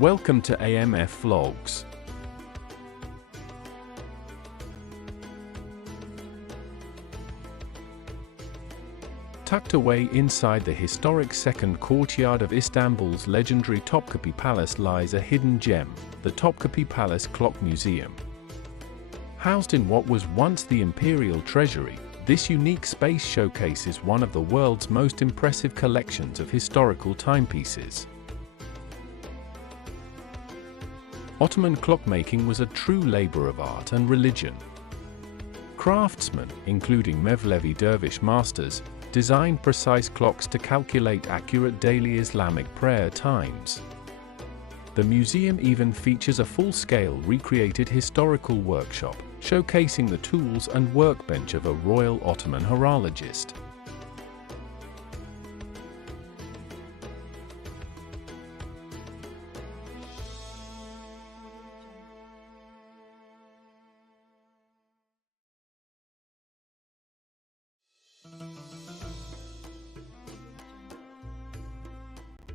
Welcome to AMF Vlogs. Tucked away inside the historic second courtyard of Istanbul's legendary Topkapı Palace lies a hidden gem, the Topkapı Palace Clock Museum. Housed in what was once the Imperial Treasury, this unique space showcases one of the world's most impressive collections of historical timepieces. Ottoman clockmaking was a true labor of art and religion. Craftsmen, including Mevlevi Dervish masters, designed precise clocks to calculate accurate daily Islamic prayer times. The museum even features a full-scale recreated historical workshop, showcasing the tools and workbench of a royal Ottoman horologist.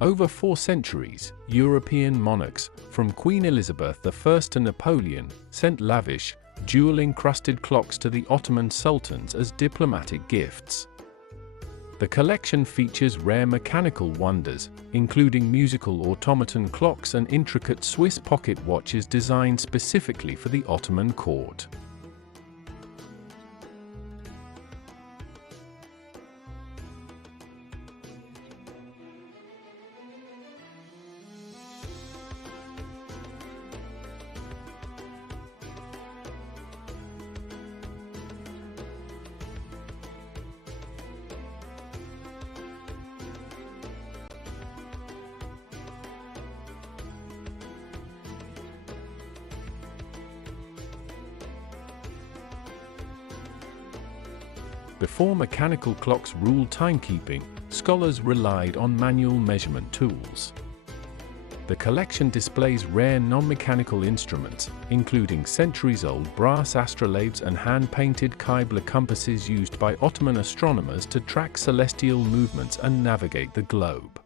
Over 4 centuries, European monarchs, from Queen Elizabeth I to Napoleon, sent lavish, jewel-encrusted clocks to the Ottoman sultans as diplomatic gifts. The collection features rare mechanical wonders, including musical automaton clocks and intricate Swiss pocket watches designed specifically for the Ottoman court. Before mechanical clocks ruled timekeeping, scholars relied on manual measurement tools. The collection displays rare non-mechanical instruments, including centuries-old brass astrolabes and hand-painted Qibla compasses used by Ottoman astronomers to track celestial movements and navigate the globe.